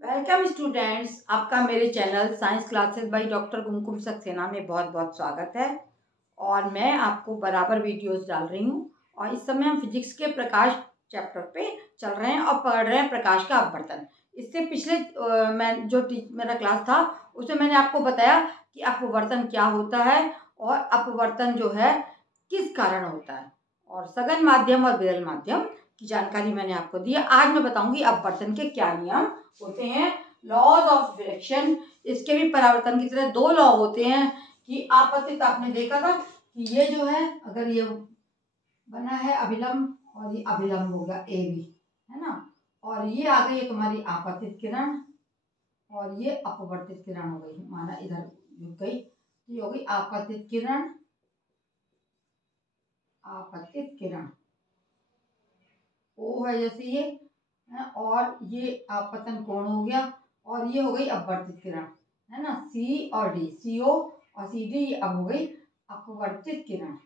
Welcome students, आपका मेरे channel science classes by doctor Kumkum Saxena में बहुत बहुत स्वागत है। और मैं आपको बराबर वीडियोस डाल रही हूँ। और इस समय हम फिजिक्स के प्रकाश चैप्टर पे चल रहे हैं और पढ़ रहे हैं प्रकाश का अपवर्तन। इससे पिछले मैं जो मेरा क्लास था उसमें मैंने आपको बताया कि अपवर्तन क्या होता है और अपवर्तन जो है किस कारण होता है, और सघन माध्यम और विरल माध्यम की जानकारी मैंने आपको दी है। आज मैं बताऊंगी अपवर्तन के क्या नियम होते हैं। लॉज ऑफ डायरेक्शन, इसके भी परावर्तन की तरह दो लॉ होते हैं कि आपतित आपने देखा था कि ये जो है अगर ये बना है अभिलंब और ये अभिलंब हो गया ए बी, है ना, और ये आ गई तुम्हारी आपतित किरण और ये अपवर्तित किरण हो गई, माना इधर झुक गई, ये हो गई आपतित किरण। आपतित किरण ओ है जैसे ये है, और ये आपतन कोण हो गया, और ये हो गई अपवर्तित किरण, है ना, सी और डी, सीओ और सी डी अब हो गई अपवर्तित किरण।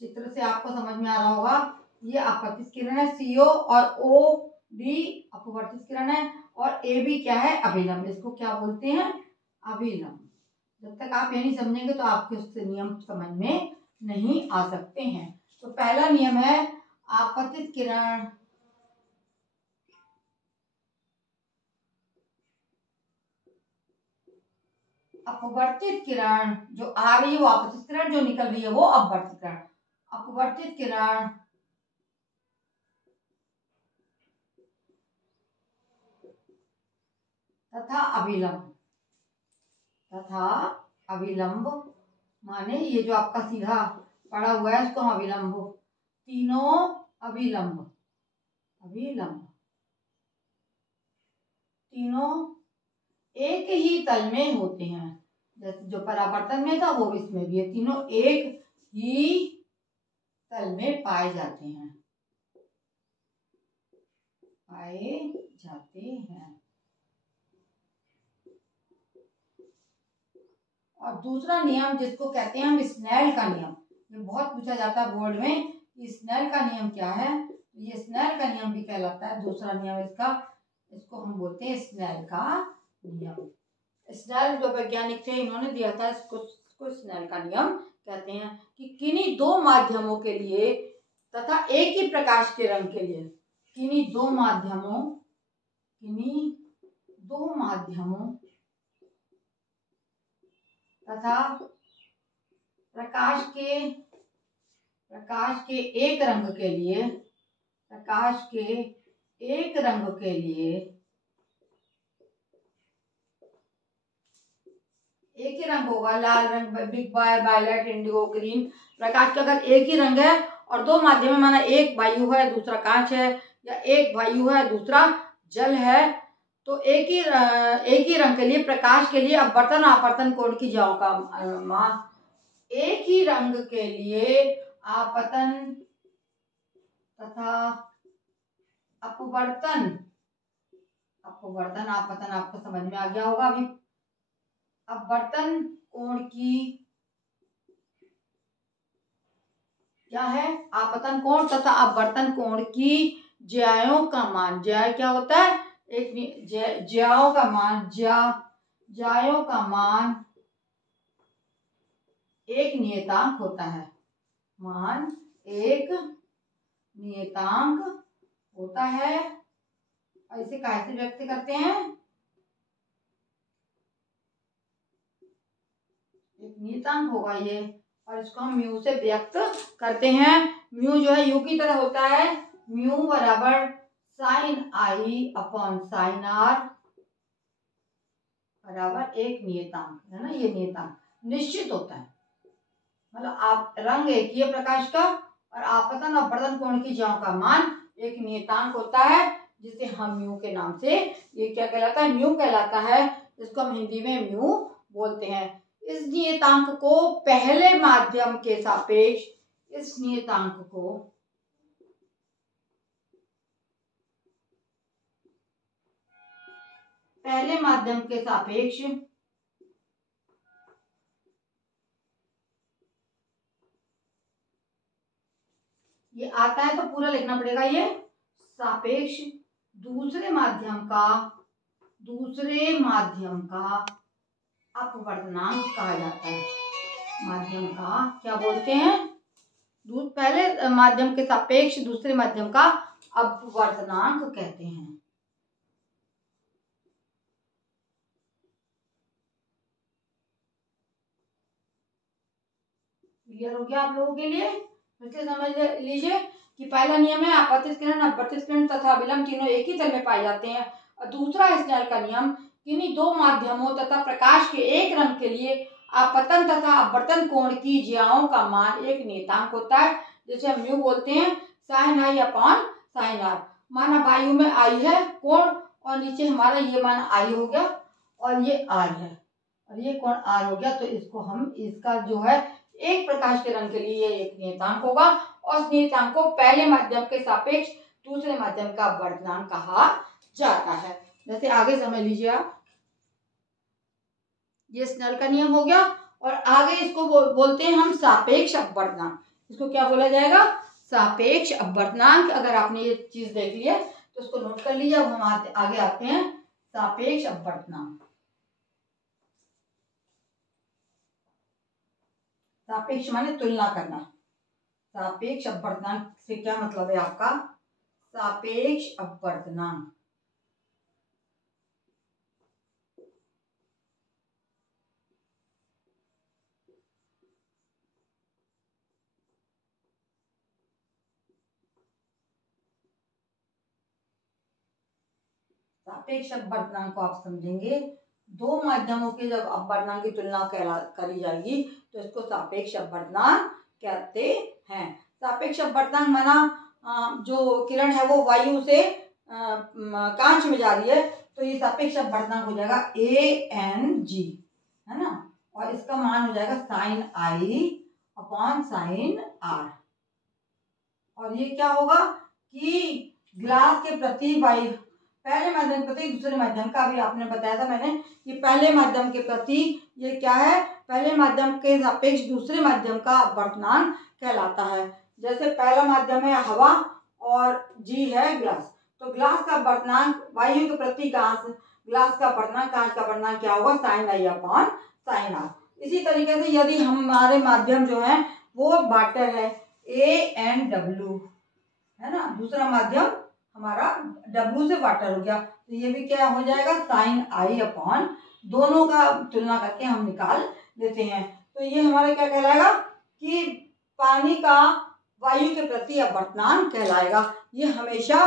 चित्र से आपको समझ में आ रहा होगा, ये अपवर्तित किरण है, सीओ और ओ डी अपवर्तित किरण है, और ए बी क्या है, अभिलंब। इसको क्या बोलते हैं, अभिलंब। जब तक आप ये नहीं समझेंगे तो आपके उससे नियम समझ में नहीं आ सकते हैं। तो पहला नियम है आपतित किरण अपवर्तित किरण जो आ रही है वो आपतित किरण, जो निकल रही है वो अपवर्तित किरण। अपवर्तित किरण तथा अभिलंब, तथा अभिलंब माने ये जो आपका सीधा पड़ा हुआ है इसको हम अभिलंब, तीनों अभिलंब, अभिलंब तीनों एक ही तल में होते हैं। जैसे जो परावर्तन में था वो इसमें भी है, तीनों एक ही तल में पाए जाते हैं, पाए जाते हैं। और दूसरा नियम जिसको कहते हैं हम स्नेल का नियम, ये बहुत पूछा जाता है बोर्ड में, स्नेल का नियम क्या है, ये स्नेल का नियम भी कहलाता है। दूसरा नियम इसका, इसको हम बोलते हैं स्नेल का नियम। स्नेल जो वैज्ञानिक थे इन्होंने दिया था इसको स्नेल का नियम कहते हैं कि किन्हीं दो माध्यमों के लिए तथा एक ही प्रकाश के रंग के लिए, किन्हीं दो माध्यमों तथा प्रकाश के एक रंग के लिए, प्रकाश के एक रंग के लिए एक ही रंग होगा, लाल रंग, बिग बाय, वायलेट, इंडिगो, ग्रीन। प्रकाश का अगर एक ही रंग है और दो माध्यम में, माना एक वायु है दूसरा कांच है, या एक वायु है दूसरा जल है, तो एक ही रंग के लिए प्रकाश के लिए अपवर्तन आपवर्तन कोण की जाओ का मान, एक ही रंग के लिए आपतन तथा अपवर्तन, आपतन आपको समझ में आ गया होगा अभी। अपवर्तन कोण की क्या है, आपतन कोण तथा अपवर्तन कोण की ज्याओं का मान, ज्या क्या होता है, एक ज्याओं का मान, ज्याओं का मान एक नियतांक होता है, मान एक नियतांक होता है। और इसे कैसे व्यक्त करते हैं, एक नियतांक होगा ये, और इसको हम म्यू से व्यक्त करते हैं। म्यू जो है यू की तरह होता है, म्यू बराबर sine i upon sine r बराबर एक नियतांक, है ना, ये नियतांक निश्चित होता है। मतलब आप रंग एक ही है प्रकाश का, और आपतन अपवर्तन कोण की ज्याओं का मान एक नियतांक होता है, जिसे हम म्यू के नाम से, ये क्या कहलाता है, म्यू कहलाता है। इसको हम हिंदी में म्यू बोलते हैं। इस नियतांक को पहले माध्यम के सापेक्ष, इस नियतांक को पहले माध्यम के सापेक्ष ये आता है तो पूरा लिखना पड़ेगा, ये सापेक्ष दूसरे माध्यम का अपवर्तनांक कहा जाता है। माध्यम का क्या बोलते हैं? पहले माध्यम के सापेक्ष दूसरे माध्यम का अपवर्तनांक कहते हैं। क्लियर हो गया आप लोगों के लिए? फिर समझ लीजिए कि पहला नियम है आपतित किरण, अपवर्तित किरण तथा विलंब तीनों एक ही तल में पाए जाते हैं। और दूसरा है स्नेल का नियम, किन्हीं दो माध्यमों तथा प्रकाश के एक रंग के लिए आपतन तथा अपवर्तन कोण की ज्याओं का मान एक नियतांक होता है, जैसे हम म्यू बोलते हैं sin i upon sin r। माना वायु में आई है कोण और नीचे हमारा ये मान आई हो गया और ये r है और ये कोण r हो गया, तो इसको हम इसका जो है एक प्रकाश के रंग के लिए ये एक नियतांक होगा और इस नियतांक को पहले माध्यम के सापेक्ष दूसरे माध्यम का अपवर्तनांक कहा जाता है। जैसे आगे समझ लीजिए आप, ये स्नेल का नियम हो गया और आगे इसको बोलते हैं हम सापेक्ष अपवर्तनांक। इसको क्या बोला जाएगा? सापेक्ष अपवर्तनांक। अगर आपने ये चीज देख ली है तो उसको नोट कर लीजिए। अब हम आगे आते हैं सापेक्ष अपवर्तनांक। सापेक्ष माने तुलना करना। सापेक्ष अपवर्तनांक से क्या मतलब है आपका? सापेक्ष अपवर्तनांक सापेक्ष अपवर्तनांक को आप समझेंगे, दो माध्यमों के जब अपवर्तनांक की तुलना करी जाएगी तो इसको सापेक्ष अपवर्तनांक कहते हैं। सापेक्ष अपवर्तनांक माना जो किरण है वो वायु से कांच में जा रही है, तो ये सापेक्ष अपवर्तनांक हो जाएगा ANG, है ना, और इसका मान हो जाएगा sin i upon sin r। और ये क्या होगा कि ग्लास के प्रति वायु, पहले माध्यम के प्रति दूसरे माध्यम का, अभी आपने बताया था मैंने कि पहले माध्यम के प्रति ये क्या है? पहले माध्यम के सापेक्ष दूसरे माध्यम का अपवर्तनांक कहलाता है। जैसे पहला माध्यम है हवा और G है ग्लास, तो ग्लास का अपवर्तनांक वायु के प्रति ग्लास का अपवर्तनांक, कांच का अपवर्तनांक क्या होगा? sin i upon sin r। इसी तरीके से यदि हमारे माध्यम जो है वो वाटर है ANW, है ना, दूसरा माध्यम हमारा W से वाटर हो गया, तो ये भी क्या हो जाएगा? sin i अपॉन, दोनों का तुलना करके हम निकाल लेते हैं। तो ये हमारा क्या कहलाएगा कि पानी का वायु के प्रति अपवर्तनांक कहलाएगा। ये हमेशा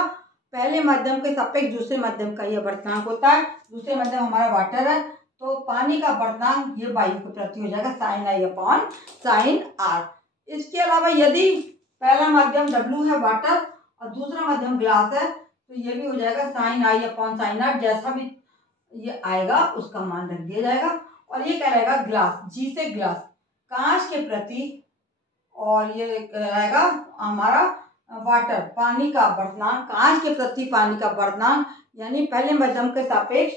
पहले माध्यम के सापेक्ष दूसरे माध्यम का ये अपवर्तनांक होता है। दूसरे माध्यम हमारा वाटर है, तो पानी का अपवर्तनांक ये वायु के प्रति हो जाएगा sin i upon sin r। इसके अलावा यदि पहला माध्यम W है वाटर और दूसरा माध्यम ग्लास है, तो ये भी हो जाएगा sin i upon sin r। जैसा भी ये आएगा उसका मान रख दिया जाएगा। और ये क्या रहेगा? ग्लास, G से ग्लास, कांच के प्रति, और ये रहेगा हमारा वाटर, पानी का अपवर्तनांक, कांच के प्रति पानी का अपवर्तनांक, यानी पहले माध्यम के सापेक्ष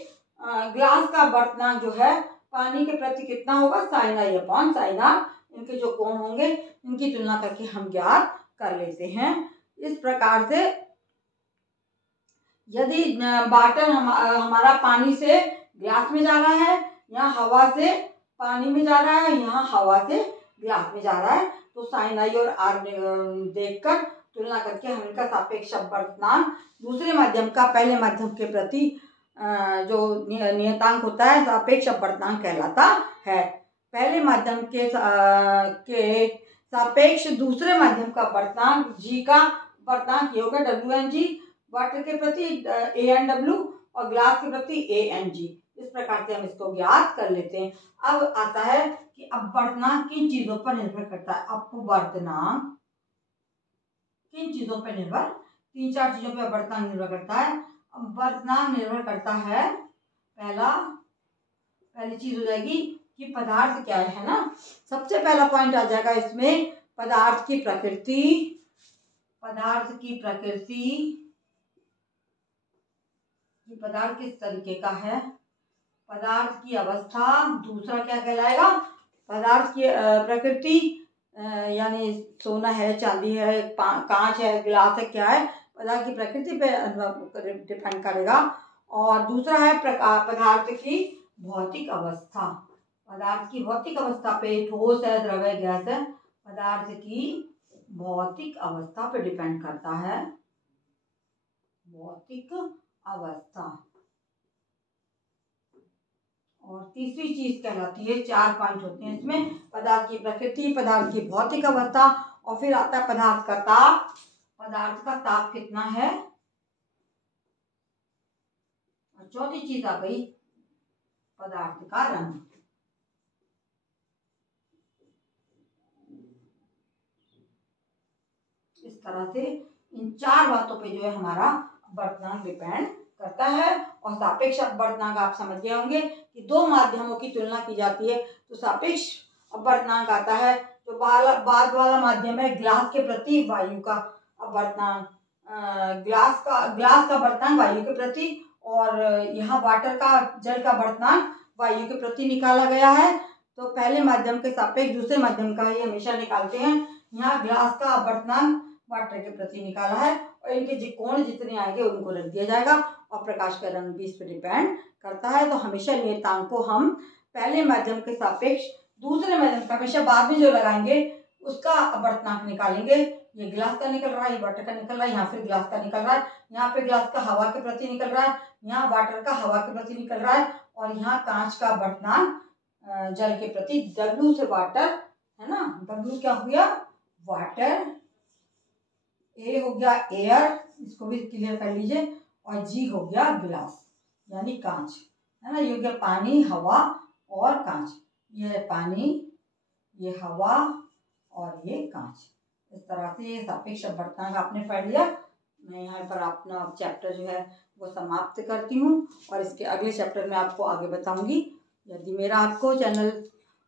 ग्लास का अपवर्तनांक जो है पानी के प्रति कितना होगा? sin i upon sin r। इनके जो कोण होंगे इनकी तुलना करके हम ज्ञात कर लेते हैं। इस प्रकार से यदि वाटर हमारा पानी से ग्लास में जा रहा है, यहाँ हवा से पानी में जा रहा है, यहाँ हवा से ग्लास में जा रहा है, तो sin i और r देखकर तुलना करके हम इनका सापेक्ष अपवर्तनांक दूसरे माध्यम का पहले माध्यम के प्रति जो नियतांक होता है सापेक्ष अपवर्तनांक कहलाता है। पहले माध्यम के सापेक्ष दूसरे माध्यम का अपवर्तनांक G का अपवर्तनांक ये होगा WNG, वाटर के प्रति ANW और ग्लास के प्रति ANG। इस प्रकार से हम इसको ज्ञात कर लेते हैं। अब आता है कि अपवर्तनांक किन चीजों पर निर्भर करता है? अपवर्तनांक किन चीजों पर निर्भर? 3-4 चीजों पर अपवर्तनांक निर्भर करता है। अपवर्तनांक निर्भर करता है, पहली चीज हो जाएगी कि पदार्थ क्या है ना। सबसे पहला पॉइंट आ जाएगा इसमें पदार्थ की प्रकृति, पदार्थ किस तरीके का है, पदार्थ की अवस्था। दूसरा क्या कहलाएगा? पदार्थ की प्रकृति, यानी सोना है, चांदी है, कांच है, ग्लास है, क्या है, पदार्थ की प्रकृति पे डिपेंड करेगा। और दूसरा है पदार्थ की भौतिक अवस्था। पदार्थ की भौतिक अवस्था पे, ठोस है, द्रव्य, गैस है, पदार्थ की भौतिक अवस्था पे डिपेंड करता है। भौतिक अवस्था। और तीसरी चीज कहलाती है, 4 पॉइंट होते हैं इसमें, पदार्थ की प्रकृति, पदार्थ की भौतिक अवस्था, और फिर आता है पदार्थ का ताप। पदार्थ का ताप कितना है, और चौथी चीज आ गई पदार्थ का रंग। इस तरह से इन 4 बातों पे जो है हमारा अपवर्तनांक डिपेंड करता है। और सापेक्ष अपवर्तनांक आप समझ गए होंगे कि 2 माध्यमों की तुलना की जाती है तो सापेक्ष अपवर्तनांक आता है। जो बाद वाला माध्यम है, ग्लास के प्रति वायु का अपवर्तनांक, ग्लास का अपवर्तनांक वायु के प्रति, और यहाँ वाटर का, जल का अपवर्तनांक वायु के प्रति निकाला गया है। तो पहले माध्यम के सापेक्ष दूसरे माध्यम का ही हमेशा निकालते हैं। यहाँ ग्लास का अपवर्तनांक वाटर के प्रति निकाला है, और इनके कोण जितने आएंगे उनको रख दिया जाएगा। और प्रकाश का रंग भी इस पर डिपेंड करता है। तो हमेशा नियतांक को हम पहले माध्यम के सापेक्ष दूसरे माध्यम का हमेशा बाद में जो लगाएंगे उसका अपवर्तनांक निकालेंगे। ये ग्लास का निकल रहा है, ये वाटर का निकल रहा है, यहाँ फिर ग्लास का निकल रहा है, यहाँ पे ग्लास का हवा के प्रति निकल रहा है, यहाँ वाटर का हवा के प्रति निकल रहा है, और यहाँ कांच का अपवर्तनांक जल के प्रति, W से वाटर है ना, W क्या हो गया, वाटर, A हो गया एयर, इसको भी क्लियर कर लीजिए, और G हो गया ग्लास यानी कांच, है ना। ये हो गया पानी, हवा और कांच। ये है पानी, ये हवा और ये कांच। इस तरह से ये सापेक्ष अपवर्तनांक आपने पढ़ लिया। मैं यहाँ पर अपना चैप्टर जो है वो समाप्त करती हूँ, और इसके अगले चैप्टर में आपको आगे बताऊंगी। यदि मेरा आपको चैनल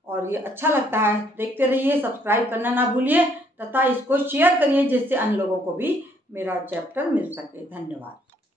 और ये अच्छा लगता है, देखते रहिए, सब्सक्राइब करना ना भूलिए, तथा इसको शेयर करिए जिससे अन्य लोगों को भी मेरा चैप्टर मिल सके। धन्यवाद।